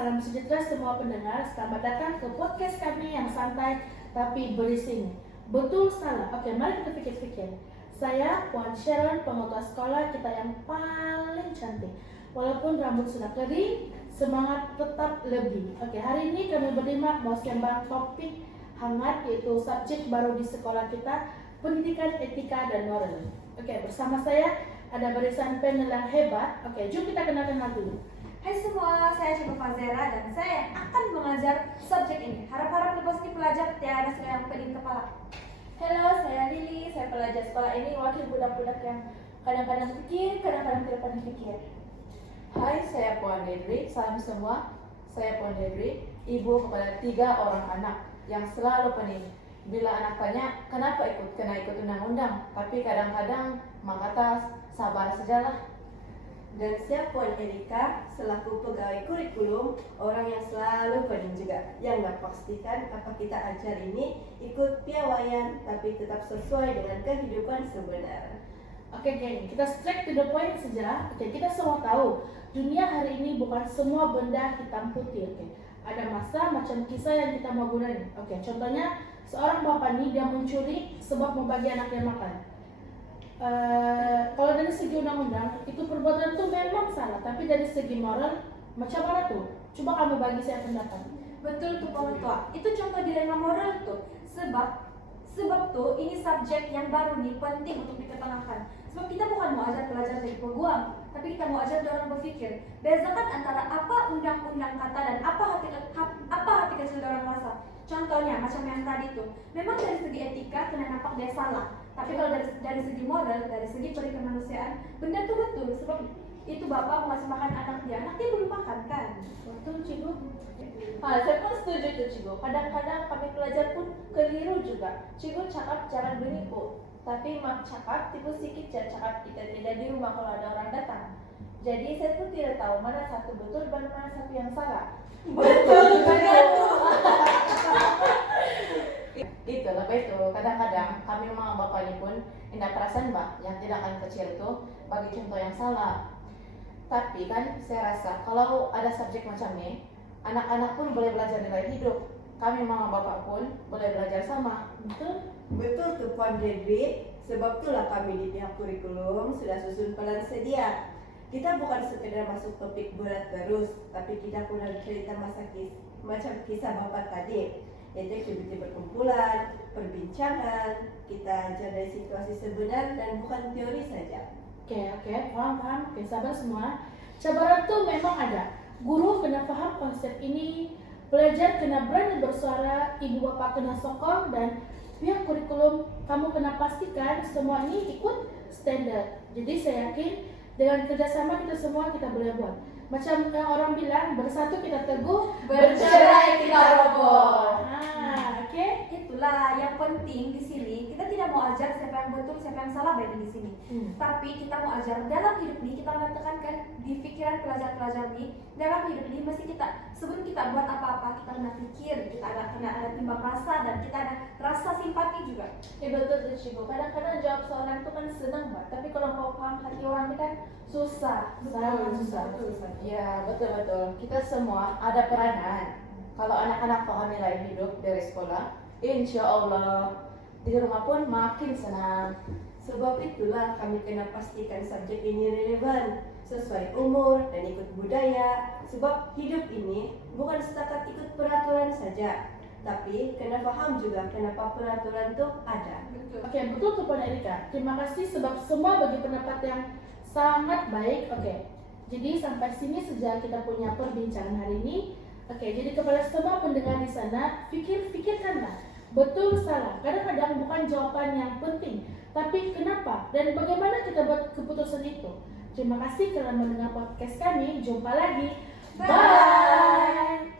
salam sejahtera semua pendengar. Selamat datang ke podcast kami yang santai tapi berisi. Betul salah? Oke, mari kita pikir-pikir. Saya Puan Sharon, pengetua sekolah kita yang paling cantik. Walaupun rambut sudah kering, semangat tetap lebih. Oke, hari ini kami berlima mau sembang topik hangat, yaitu subjek baru di sekolah kita, pendidikan etika dan moral. Oke, bersama saya ada barisan panel yang hebat. Oke, jom kita kenalkan dulu. Hai semua, saya Cibo Fazera dan saya akan mengajar subjek ini. Harap-harap di posisi pelajar tiada yang pening kepala. Halo, saya Lili. Saya pelajar sekolah ini, wakil budak-budak yang kadang-kadang pikir, kadang-kadang tidak pernah pikir. Hai, saya Puan Debri. Salam semua. Saya Puan Debri, ibu kepada 3 orang anak yang selalu pening. Bila anak tanya, kenapa kena ikut undang-undang? Tapi kadang-kadang mak kata, sabar sajalah. Dan saya Puan Erika, selaku pegawai kurikulum, orang yang selalu pening juga, yang nggak pastikan apa kita ajar ini ikut piawaian tapi tetap sesuai dengan kehidupan sebenar. Oke geng, kita straight to the point saja. Oke, kita semua tahu dunia hari ini bukan semua benda hitam putih. Oke, ada masa macam kisah yang kita mau gunain. Oke, contohnya seorang bapak nih dia mencuri sebab membagi anaknya makan. Kalau dari segi undang-undang itu perbuatan itu memang salah, tapi dari segi moral macam mana tuh? Coba kamu bagi saya pendapat. Betul tuh pengetua, itu contoh dilema moral tuh. Sebab tuh ini subjek yang baru nih penting untuk diketengahkan. Sebab kita bukan mau ajar pelajar jadi peguam, tapi kita mau ajar orang berpikir. Bezakan antara apa undang-undang kata dan apa hati kecil orang rasa. Contohnya macam yang tadi tuh, memang dari segi etika kena nampak dia salah. Tapi kalau dari segi moral, dari segi perikemanusiaan, benda tuh betul. Sebab itu bapak mau ngasih makan anak dia belum makan kan? Betul Cibu. Saya pun setuju tuh Cigo. Kadang-kadang kami pelajar pun keliru juga. Cigo cakap jangan benipu, tapi mak cakap tipu sikit dan cakap kita tidak di rumah kalau ada orang datang. Jadi saya pun tidak tahu mana satu betul dan mana satu yang salah. Betul itu lebih itu kadang-kadang kami memang bapak ini pun indah perasaan mbak yang tidak akan kecil itu bagi contoh yang salah. Tapi kan saya rasa kalau ada subjek macam ini, anak-anak pun boleh belajar nilai hidup. Kami mama bapak pun boleh belajar sama. Betul tuh Puan Debri, sebab itulah kami di pihak kurikulum sudah susun plan sedia. Kita bukan sekedar masuk topik berat terus, tapi kita pun ada cerita macam kisah bapak tadi, yaitu aktiviti berkumpulan, perbincangan, kita ajar dari situasi sebenar dan bukan teori saja. Oke, paham. Oke, sabar semua. Cabaran tuh memang ada. Guru kena paham konsep ini, pelajar kena berani bersuara, ibu bapak kena sokong, dan pihak kurikulum kamu kena pastikan semua ini ikut standar. Jadi saya yakin dengan kerjasama kita semua kita boleh buat. Macam yang orang bilang, bersatu kita teguh, Bercerai kita roboh. Oke. Itulah yang penting di sini. Kita tidak mau ajar siapa yang betul, siapa yang salah baik di sini. Tapi kita mau ajar dalam hidup ini, kita akan tekankan di pikiran pelajar-pelajar ini. Dalam hidup ini mesti kita, sebelum kita buat apa-apa, kita kena pikir, kita ada timbang rasa, dan kita ada rasa simpati juga. Ya betul tuh Cigo. Kadang-kadang jawab soalan itu kan senang mbak, tapi kalau mau paham hati orang ini kan susah. Sangat susah. Ya betul-betul. Kita semua ada peranan. Kalau anak-anak paham nilai hidup dari sekolah, insya Allah di rumah pun makin senang. Sebab itulah kami kena pastikan subjek ini relevan, sesuai umur dan ikut budaya. Sebab hidup ini bukan setakat ikut peraturan saja, tapi kena paham juga kenapa peraturan itu ada. Oke, betul tuh Puan Erika. Terima kasih sebab semua bagi pendapat yang sangat baik. Oke, jadi sampai sini saja kita punya perbincangan hari ini. Oke, jadi kepada semua pendengar di sana, pikirkanlah betul salah. Kadang-kadang bukan jawaban yang penting, tapi kenapa dan bagaimana kita buat keputusan itu. Terima kasih telah mendengar podcast kami. Jumpa lagi. Bye.